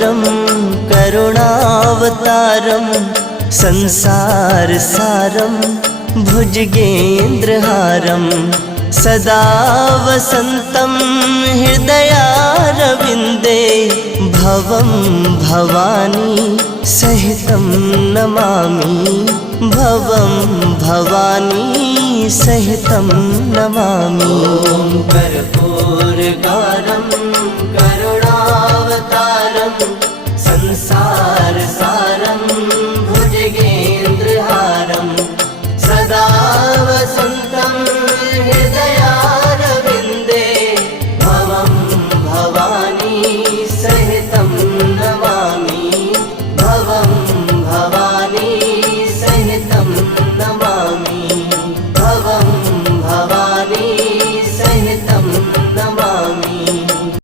करुणाकरं करुणावतारं संसारसारं भुजगेन्द्रहारं सदा वसन्तं हृदयारविन्दे भवं भवानी सहितं नमामि भवं भवानी सहितं नमामि। कर्पूरगारं